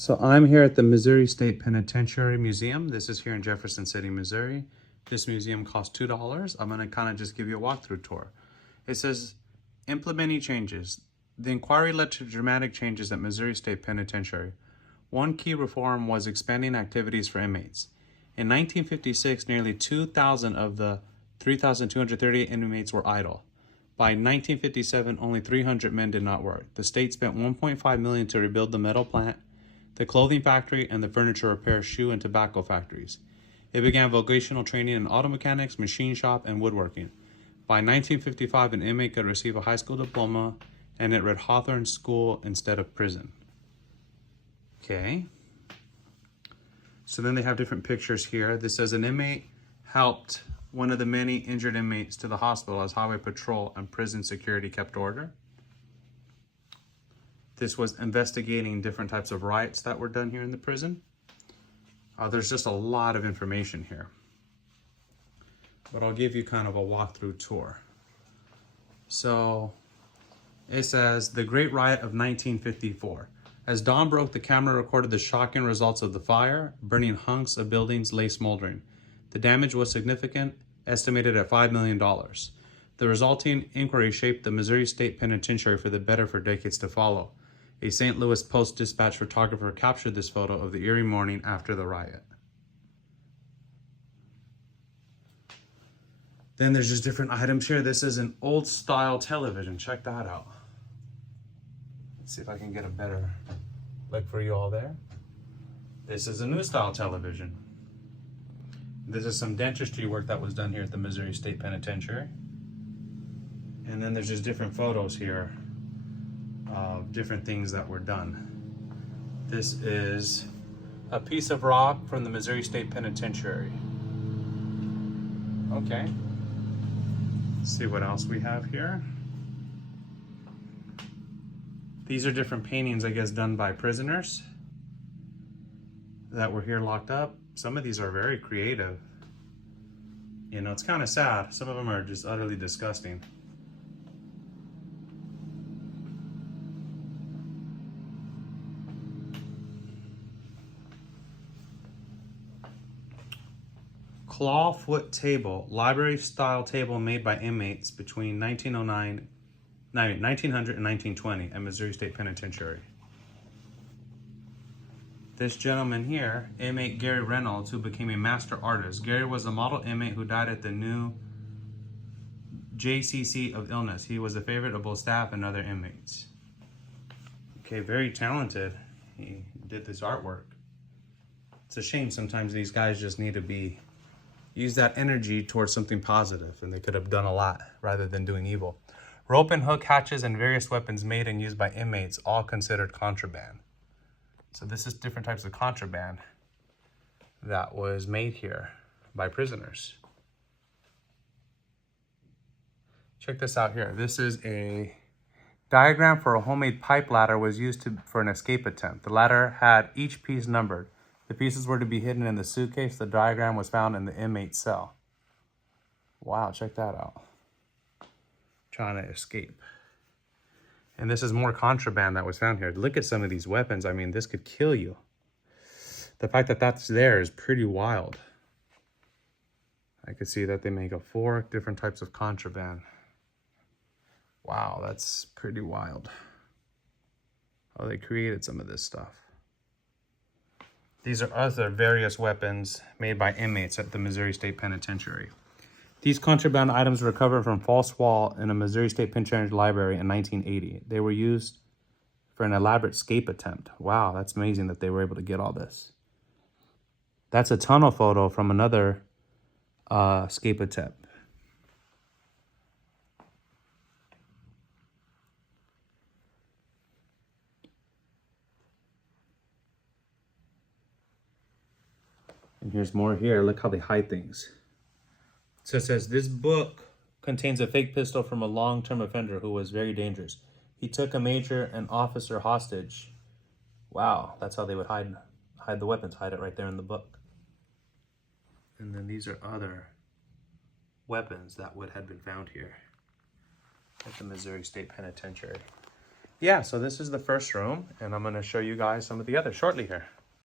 So I'm here at the Missouri State Penitentiary Museum. This is here in Jefferson City, Missouri. This museum costs $2. I'm gonna kind of just give you a walkthrough tour. It says, implementing changes. The inquiry led to dramatic changes at Missouri State Penitentiary. One key reform was expanding activities for inmates. In 1956, nearly 2,000 of the 3,238 inmates were idle. By 1957, only 300 men did not work. The state spent $1.5 million to rebuild the metal plant, the clothing factory, and the furniture repair, shoe, and tobacco factories. It began vocational training in auto mechanics, machine shop, and woodworking. By 1955, an inmate could receive a high school diploma, and it read Hawthorne School instead of prison. Okay. So then they have different pictures here. This says an inmate helped one of the many injured inmates to the hospital as highway patrol and prison security kept order. This was investigating different types of riots that were done here in the prison. There's just a lot of information here, but I'll give you kind of a walkthrough tour. So it says the Great Riot of 1954. As dawn broke, the camera recorded the shocking results of the fire. Burning hunks of buildings lay smoldering. The damage was significant, estimated at $5 million. The resulting inquiry shaped the Missouri State Penitentiary for the better for decades to follow. A St. Louis Post-Dispatch photographer captured this photo of the eerie morning after the riot. Then there's just different items here. This is an old style television. Check that out. Let's see if I can get a better look for you all there. This is a new style television. This is some dentistry work that was done here at the Missouri State Penitentiary. And then there's just different photos here of different things that were done. This is a piece of rock from the Missouri State Penitentiary. Okay. Let's see what else we have here. These are different paintings, I guess, done by prisoners that were here locked up. Some of these are very creative. You know, it's kind of sad. Some of them are just utterly disgusting. Clawfoot table, library style table made by inmates between 1900 and 1920 at Missouri State Penitentiary. This gentleman here, inmate Gary Reynolds, who became a master artist. Gary was a model inmate who died at the new JCC of illness. He was a favorite of both staff and other inmates. Okay, very talented. He did this artwork. It's a shame sometimes these guys just need to use that energy towards something positive, and they could have done a lot rather than doing evil. Rope and hook hatches and various weapons made and used by inmates, all considered contraband. So this is different types of contraband that was made here by prisoners. Check this out here. This is a diagram for a homemade pipe ladder was used for an escape attempt. The ladder had each piece numbered. The pieces were to be hidden in the suitcase. The diagram was found in the inmate's cell. Wow, check that out. Trying to escape. And this is more contraband that was found here. Look at some of these weapons. I mean, this could kill you. The fact that that's there is pretty wild. I could see that they make 4 different types of contraband. Wow, that's pretty wild. Oh, they created some of this stuff. These are other various weapons made by inmates at the Missouri State Penitentiary. These contraband items were recovered from false wall in a Missouri State Penitentiary library in 1980. They were used for an elaborate escape attempt. Wow, that's amazing that they were able to get all this. That's a tunnel photo from another escape attempt. And here's more here. Look how they hide things. So it says, this book contains a fake pistol from a long-term offender who was very dangerous. He took a major and officer hostage. Wow, that's how they would hide the weapons, hide it right there in the book. And then these are other weapons that have been found here at the Missouri State Penitentiary. yeah, so this is the first room, and I'm going to show you guys some of the others shortly here.